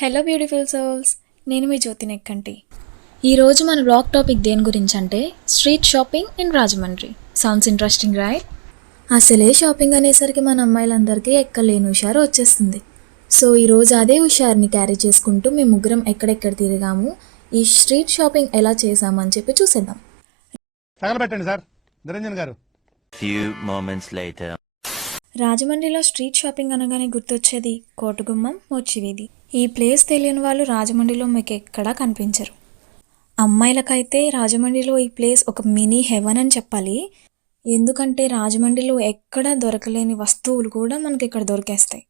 Hello beautiful souls, నేను మీ జ్యోతి నెక్కంటి. ఈరోజు మన బ్లాగ్ టాపిక్ దేని గురించి అంటే street shopping in Rajahmundry. Sounds interesting right? అసలే షాపింగ్ అనేసరికి మన అమ్మాయిలందరికీ ఎక్కలేని హుషారు వచ్చేస్తుంది. సో ఈరోజు అదే హుషారుని క్యారీ చేసుకుంటూ మేము ముగ్గురం ఎక్కడెక్కడ తిరిగాము, ఈ స్ట్రీట్ షాపింగ్ ఎలా చేసామని చెప్పి చూసేద్దాం. తగలబెట్టండి సార్ నిరంజన్ గారు. Few moments later. రాజమండ్రిలో స్ట్రీట్ షాపింగ్ అనగానే గుర్తొచ్చేది కోటగుమ్మం, మోచివీధి. ఈ ప్లేస్ తెలియని వాళ్ళు రాజమండ్రిలో మీకు ఎక్కడా కనిపించరు. అమ్మాయిలకైతే రాజమండ్రిలో ఈ ప్లేస్ ఒక మినీ హెవెన్ అని చెప్పాలి. ఎందుకంటే రాజమండ్రిలో ఎక్కడా దొరకలేని వస్తువులు కూడా మనకి ఇక్కడ దొరికేస్తాయి.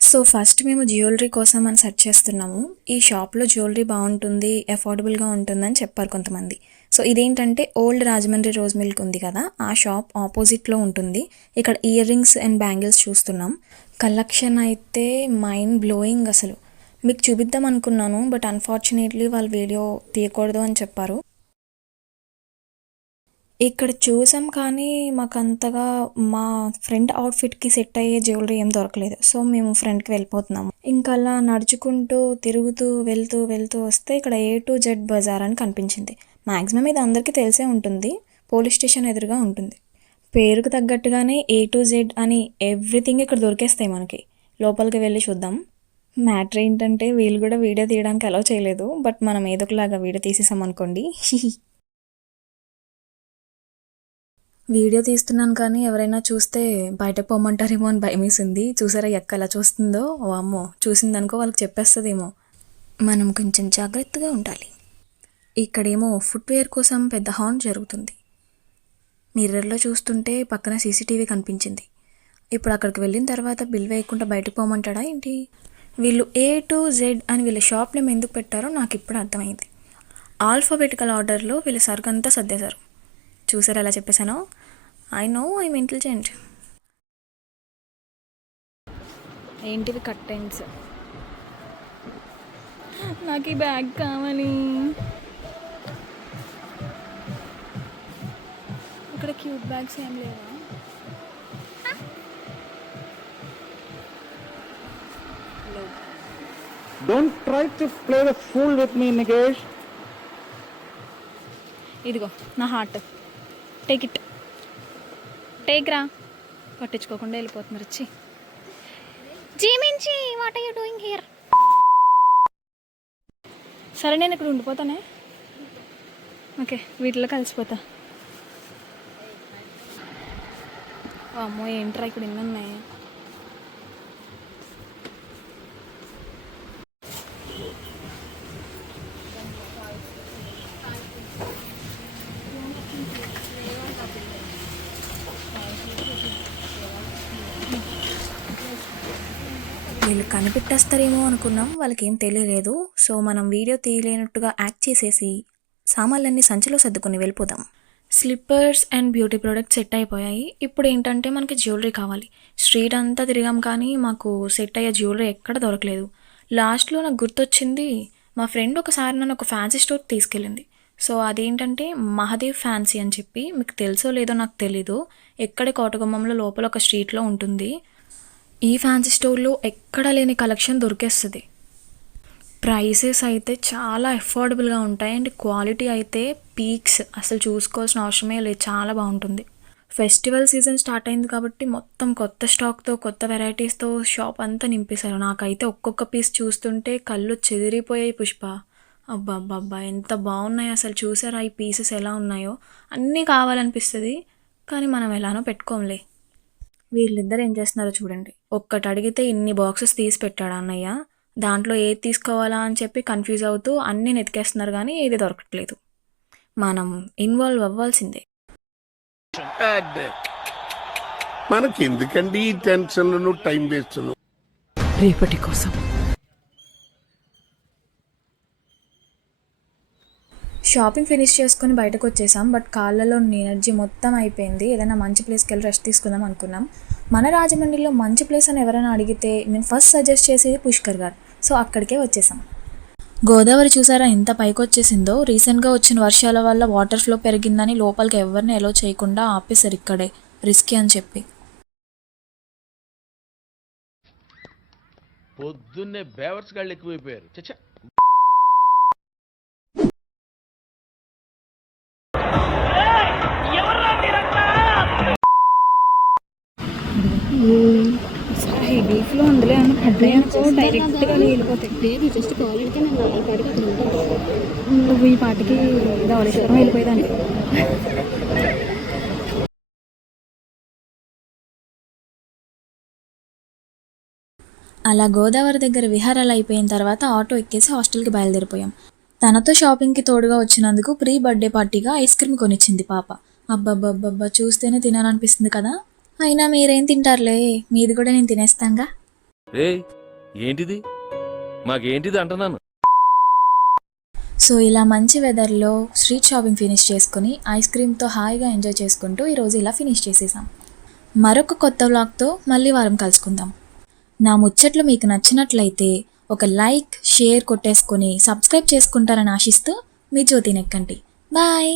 సో ఫస్ట్ మేము జ్యువెలరీ కోసం అని సెర్చ్ చేస్తున్నాము. ఈ షాప్లో జ్యువెలరీ బాగుంటుంది, అఫోర్డబుల్గా ఉంటుందని చెప్పారు కొంతమంది. సో ఇదేంటంటే ఓల్డ్ రాజమండ్రి రోజ్ మిల్క్ ఉంది కదా, ఆ షాప్ ఆపోజిట్లో ఉంటుంది. ఇక్కడ ఇయర్ రింగ్స్ అండ్ బ్యాంగిల్స్ చూస్తున్నాం. కలెక్షన్ అయితే మైండ్ బ్లోయింగ్. అసలు మీకు చూపిద్దాం అనుకున్నాను, బట్ అన్ఫార్చునేట్లీ వాళ్ళు వీడియో తీయకూడదు అని చెప్పారు. ఇక్కడ చూసాం కానీ మాకు అంతగా మా ఫ్రెండ్ అవుట్ఫిట్కి సెట్ అయ్యే జ్యువెలరీ ఏం దొరకలేదు. సో మేము ఫ్రెండ్కి వెళ్ళిపోతున్నాము. ఇంకా అలా నడుచుకుంటూ తిరుగుతూ వెళ్తూ వస్తే ఇక్కడ A to Z బజార్ అని కనిపించింది. మ్యాక్సిమం ఇది అందరికీ తెలిసే ఉంటుంది, పోలీస్ స్టేషన్ ఎదురుగా ఉంటుంది. పేరుకు తగ్గట్టుగానే A to Z అని ఎవ్రీథింగ్ ఇక్కడ దొరికేస్తాయి మనకి. లోపలికి వెళ్ళి చూద్దాం. మ్యాటర్ ఏంటంటే వీళ్ళు కూడా వీడియో తీయడానికి అలౌ చేయలేదు, బట్ మనం ఏదోకలాగా వీడియో తీసేసాం అనుకోండి. వీడియో తీస్తున్నాను కానీ ఎవరైనా చూస్తే బయటకు పోమంటారేమో అని భయమేసింది. చూసారా ఎక్క ఎలా చూస్తుందో? వామ్మో, చూసిందనుకో వాళ్ళకి చెప్పేస్తుందేమో. మనం కొంచెం జాగ్రత్తగా ఉండాలి. ఇక్కడేమో ఫుట్వేర్ కోసం పెద్ద హార్న్ జరుగుతుంది. మిర్రర్లో చూస్తుంటే పక్కన CCTV కనిపించింది. ఇప్పుడు అక్కడికి వెళ్ళిన తర్వాత బిల్ వేయకుండా బయటకు పోమంటాడా ఏంటి? వీళ్ళు A to Z అని వీళ్ళ షాప్ నేమ్ ఎందుకు పెట్టారో నాకు ఇప్పుడు అర్థమైంది. ఆల్ఫాబెటికల్ ఆర్డర్లో వీళ్ళ సరుకంతా సర్దేశారు. చూసారా ఎలా చెప్పేశానో? I know I'm intelligent. ఏంటివి కర్టెన్స్? నాకు ఈ బ్యాగ్ కావాలి. ఇక్కడ క్యూట్ బ్యాగ్స్ ఏం లేవా? Don't try to play the fool with me, Nigesh. ఇదిగో నా హార్ట్, టేక్ ఇట్. టేక్ రా. పట్టించుకోకుండా వెళ్ళిపోతున్నారు. వచ్చి జీమించి what are you doing here? సరే నేను ఇక్కడ ఉండిపోతానే. ఓకే, వీటిలో కలిసిపోతా. అమ్మో ఏంట్రా ఇక్కడ ఎన్ని ఉన్నాయి? వీళ్ళు కనిపెట్టేస్తారేమో అనుకున్నాం, వాళ్ళకి ఏం తెలియలేదు. సో మనం వీడియో తీయలేనట్టుగా యాక్ట్ చేసేసి సామాన్లన్నీ సంచిలో సర్దుకొని వెళ్ళిపోదాం. Slippers and beauty products set అయిపోయాయి. ఇప్పుడు ఏంటంటే మనకి జ్యువెలరీ కావాలి. స్ట్రీట్ అంతా తిరిగాం కానీ మాకు సెట్ అయ్యే జ్యువెలరీ ఎక్కడ దొరకలేదు. లాస్ట్లో నాకు గుర్తొచ్చింది, మా ఫ్రెండ్ ఒకసారి నన్ను ఒక ఫ్యాన్సీ స్టోర్ తీసుకెళ్ళింది. సో అదేంటంటే మహాదేవ్ ఫ్యాన్సీ అని చెప్పి, మీకు తెలుసో లేదో నాకు తెలీదు, ఎక్కడ కోటగుమ్మంలో లోపల ఒక స్ట్రీట్లో ఉంటుంది. ఈ ఫ్యాన్సీ స్టోర్లో ఎక్కడ లేని కలెక్షన్ దొరికేస్తుంది. ప్రైసెస్ అయితే చాలా అఫోర్డబుల్గా ఉంటాయి అండ్ క్వాలిటీ అయితే పీక్స్, అసలు చూసుకోవాల్సిన అవసరమే లేదు, చాలా బాగుంటుంది. ఫెస్టివల్ సీజన్ స్టార్ట్ అయింది కాబట్టి మొత్తం కొత్త స్టాక్తో కొత్త వెరైటీస్తో షాప్ అంతా నింపేశారు. నాకైతే ఒక్కొక్క పీస్ చూస్తుంటే కళ్ళు చెదిరిపోయాయి పుష్ప. అబ్బా అబ్బా అబ్బా ఎంత బాగున్నాయి అసలు. చూసారా ఈ పీసెస్ ఎలా ఉన్నాయో? అన్నీ కావాలనిపిస్తుంది కానీ మనం ఎలానో పెట్టుకోంలే. వీళ్ళిద్దరు ఏం చేస్తున్నారో చూడండి. ఒక్కటి అడిగితే ఇన్ని బాక్సెస్ తీసి పెట్టాడు అన్నయ్య. దాంట్లో ఏది తీసుకోవాలా అని చెప్పి కన్ఫ్యూజ్ అవుతూ అన్నీ నెతికేస్తున్నారు కానీ ఏది దొరకట్లేదు. మనం ఇన్వాల్వ్ అవ్వాల్సిందే. మనకి ఎందుకండి ఈ టెన్షన్లను టైం వేస్ట్ రేపటి కోసం. షాపింగ్ ఫినిష్ చేసుకొని బయటకు వచ్చేసాం, బట్ కాళ్ళలో ఎనర్జీ మొత్తం అయిపోయింది. ఏదైనా మంచి ప్లేస్కి వెళ్ళి రెస్ట్ తీసుకుందాం అనుకున్నాం. మన రాజమండ్రిలో మంచి ప్లేస్ అని ఎవరైనా అడిగితే నేను ఫస్ట్ సజెస్ట్ చేసేది పుష్కర్ గారు. సో అక్కడికే వచ్చేసాం. గోదావరి చూసారా ఎంత పైకి వచ్చేసిందో? రీసెంట్గా వచ్చిన వర్షాల వల్ల వాటర్ ఫ్లో పెరిగిందని లోపలికి ఎవరిని ఎలో చేయకుండా ఆపేశారు ఇక్కడే, రిస్కీ అని చెప్పి. పొద్దున్నే బేవర్స్ గాళ్ళు ఎక్కువైపోయారు. చచ్చా. బీఫ్లో అందులో ఏమన్నా పడ్డాయనుకో డైరెక్ట్గా వెళ్ళిపోతాయి. లేదు జస్ట్ కాలేజ్కి నేను నాలుగు పాటికి అక్కడ ఉంటాను. నువ్వు ఈ పాటికి ధవళేశ్వరం వెళ్ళిపోయేదాన్ని. అలా గోదావరి దగ్గర విహారాలు అయిపోయిన తర్వాత ఆటో ఎక్కేసి హాస్టల్కి బయలుదేరిపోయాం. తనతో షాపింగ్కి తోడుగా వచ్చినందుకు ప్రీ బర్త్డే పార్టీగా ఐస్ క్రీమ్ కొనిచ్చింది పాప. అబ్బబ్బబ్బబ్బా చూస్తేనే తినాలనిపిస్తుంది కదా. అయినా మీరేం తింటారులే, మీది కూడా నేను తినేస్తాగా. ఏంటిది మాకేంటిది అంటున్నాను. సో ఇలా మంచి వెదర్లో స్ట్రీట్ షాపింగ్ ఫినిష్ చేసుకుని ఐస్ క్రీమ్తో హాయిగా ఎంజాయ్ చేసుకుంటూ ఈరోజు ఇలా ఫినిష్ చేసేసాం. మరొక కొత్త వ్లాగ్తో మళ్ళీ వారం కలుసుకుందాం. నా ముచ్చట్లు మీకు నచ్చినట్లయితే ఒక లైక్ షేర్ కొట్టేసుకొని సబ్స్క్రైబ్ చేసుకుంటారని ఆశిస్తూ మీ జ్యోతి నెక్కంటి. బాయ్.